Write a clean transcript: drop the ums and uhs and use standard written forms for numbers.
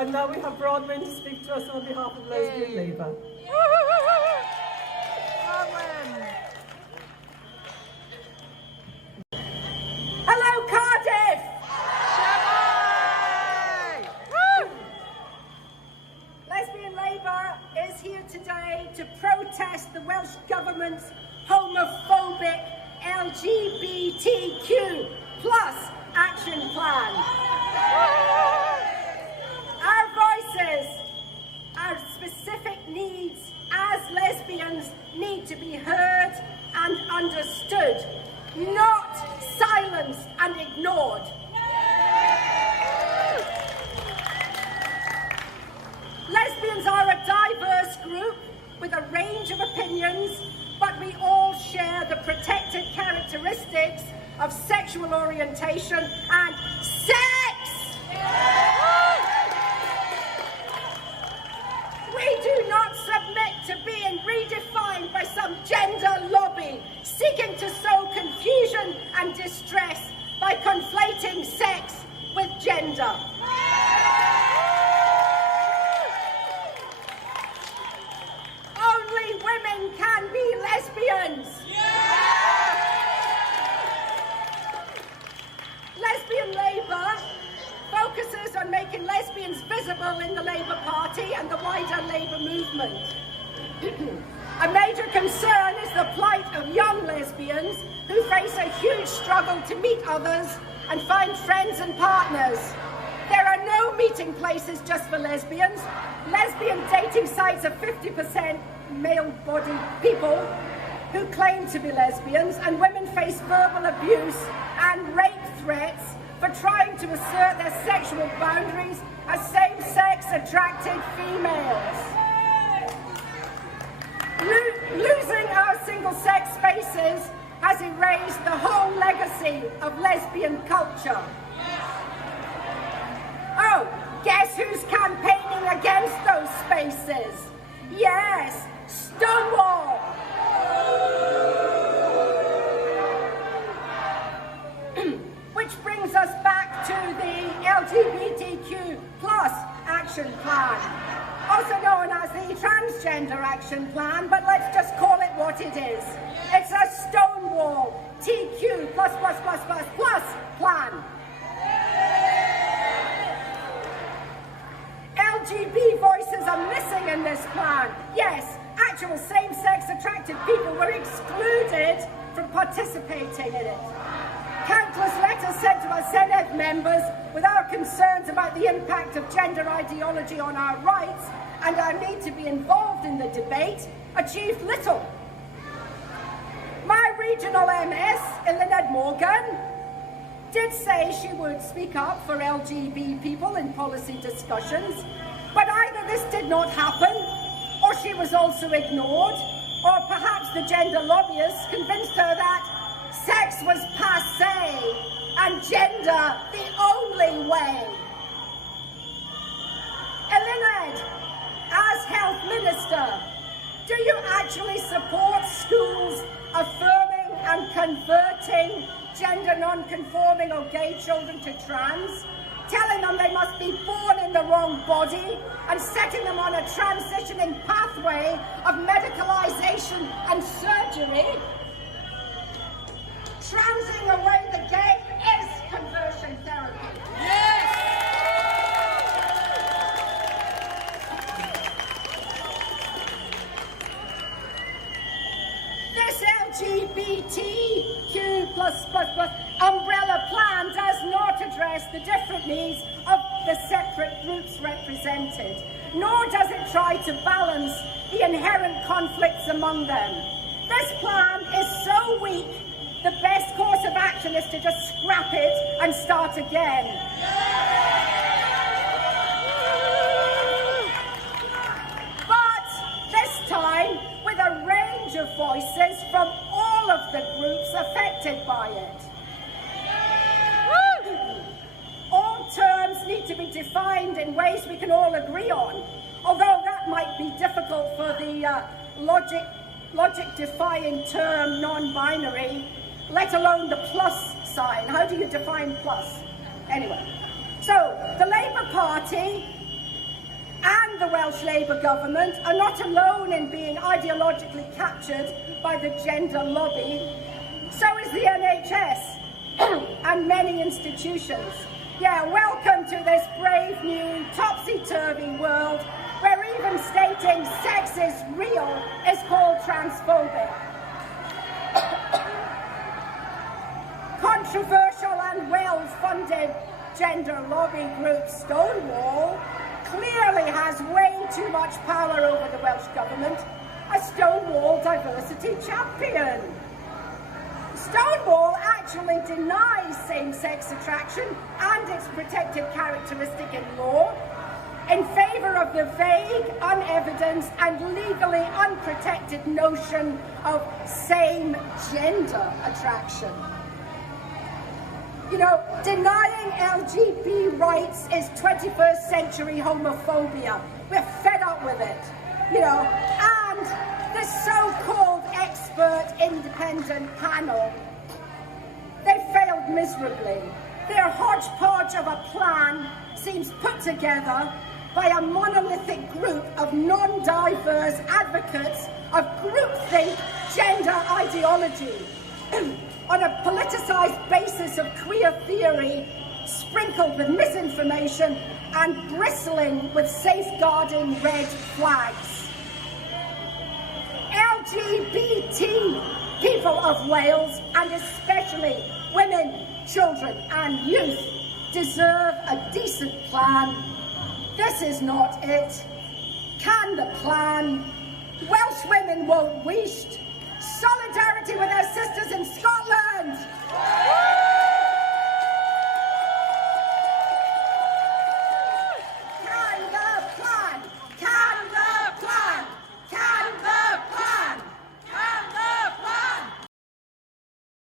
And now we have Bronwen to speak to us on behalf of Lesbian Labour. Hello, Cardiff! Lesbian Labour is here today to protest the Welsh Government's homophobic LGBTQ plus action plan. Our voices, our specific needs as lesbians need to be heard and understood, not silenced and ignored. Lesbians are a diverse group with a range of opinions, but we all share the protected characteristics of sexual orientation and sex. We do not submit to being redefined by some gender lobby seeking to sow confusion and distress by conflating sex with gender. Only women can be lesbians. Lesbian Labour focuses on making lesbians visible in the Labour Party and the wider Labour movement. A major concern is the plight of young lesbians who face a huge struggle to meet others and find friends and partners. There are no meeting places just for lesbians. Lesbian dating sites are 50% male-bodied people who claim to be lesbians, and women face verbal abuse and rape threats for trying to assert their sexual boundaries as same-sex attracted females. Losing our single-sex spaces has erased the whole legacy of lesbian culture. Oh, guess who's campaigning against those spaces? Yes, Stonewall! Which brings us back to the LGBTQ plus action plan, also known as the transgender action plan, but let's just call it what it is. It's a Stonewall TQ plus plan. LGB voices are missing in this plan. Yes, actual same-sex attracted people were excluded from participating in it. Countless letters sent to our Senedd members with our concerns about the impact of gender ideology on our rights and our need to be involved in the debate achieved little. My regional MS, Elyned Morgan, did say she would speak up for LGB people in policy discussions, but either this did not happen, or she was also ignored, or perhaps the gender lobbyists convinced her that sex was passé and gender the only way. Elyned, as Health Minister, do you actually support schools affirming and converting gender non-conforming or gay children to trans, telling them they must be born in the wrong body and setting them on a transitioning pathway of medicalisation and surgery? Transing away the gay is conversion therapy. Yes! This LGBTQ plus umbrella plan does not address the different needs of the separate groups represented, nor does it try to balance the inherent conflicts among them. This plan is so weak, the best course of action is to just scrap it and start again. But this time, with a range of voices from all of the groups affected by it. All terms need to be defined in ways we can all agree on, although that might be difficult for the logic-defying term non-binary, let alone the plus sign. How do you define plus? Anyway, so the Labour Party and the Welsh Labour government are not alone in being ideologically captured by the gender lobby. So is the NHS and many institutions. Yeah, welcome to this brave new topsy-turvy world where even stating sex is real is called transphobic. Controversial and well-funded gender lobby group Stonewall clearly has way too much power over the Welsh Government, a Stonewall diversity champion. Stonewall actually denies same-sex attraction and its protected characteristic in law in favour of the vague, unevidenced and legally unprotected notion of same-gender attraction. You know, denying LGBT rights is 21st century homophobia. We're fed up with it, you know, and the so-called expert independent panel, they failed miserably. Their hodgepodge of a plan seems put together by a monolithic group of non-diverse advocates of groupthink gender ideology on a politicised basis of queer theory, sprinkled with misinformation and bristling with safeguarding red flags. LGBT people of Wales, and especially women, children and youth, deserve a decent plan. This is not it. Can the plan? Welsh women won't wish. Solidarity with our sisters in Scotland!